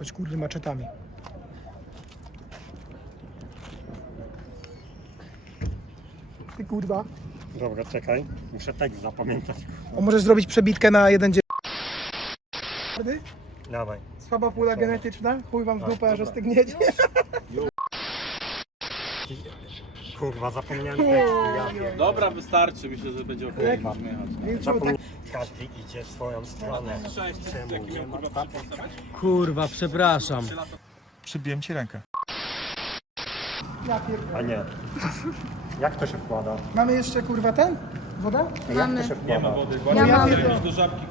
Choć kurde maczetami. Ty kurwa. Dobra, czekaj. Muszę tekst zapamiętać. O, możesz zrobić przebitkę na jeden dzień. Dawaj. Słaba pula genetyczna? Chuj wam w Tak, dupę, aż ostygniecie. Kurwa, zapomniałem tekstu. Ja pierdolę. Dobra, wystarczy. Myślę, że będzie okej. Możemy jechać. Czemu tak... Każdy idzie w swoją stronę. Czemu nie ma kurwa tak? Kurwa, przepraszam. Przybiłem ci rękę. A nie. Jak to się wkłada? Mamy jeszcze kurwa ten? Woda? Jak to się Nie ma wkłada? wody. Mam. ja do żabki.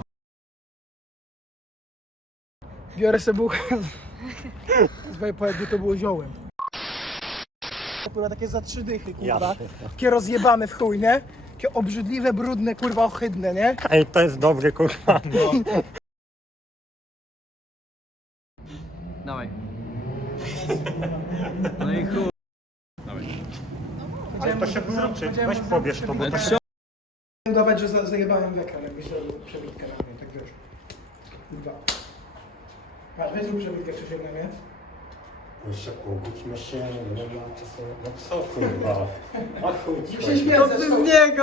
Biorę sobie bułkę. Zbaję po jakby to było ziołem. Kurwa takie za trzy dychy, kurwa. Jasne. Takie rozjebane w chuj, nie? Takie obrzydliwe, brudne, kurwa ohydne, nie? Ej, to jest dobry kurwa. Dawaj. No i chuj. Ale to się wyłączy. Weź pobierz to, bo to się... Co? Udawać, że za- zajebałem w ekran, jakbyś zrobił przebitkę na mnie, tak wiesz. Kurwa. Patrz, weź zrób przebitkę Krzysiek na mnie. Jeszcze pogódźmy się, nie ma czasu. No co kurwa? A chuj, Się chodzi. śmieję To zresztą. przez niego!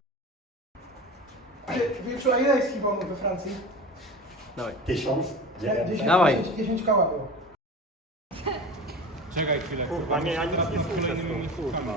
Ty, Wieczu, a ile jest hibonów we Francji? Dawaj. Tysiąc? Dziewięć. 10, Dawaj. 10, 10 koła było. Czekaj chwilę. Kurwa, nie, ja nic nie słyszę stąd, kurwa. kurwa.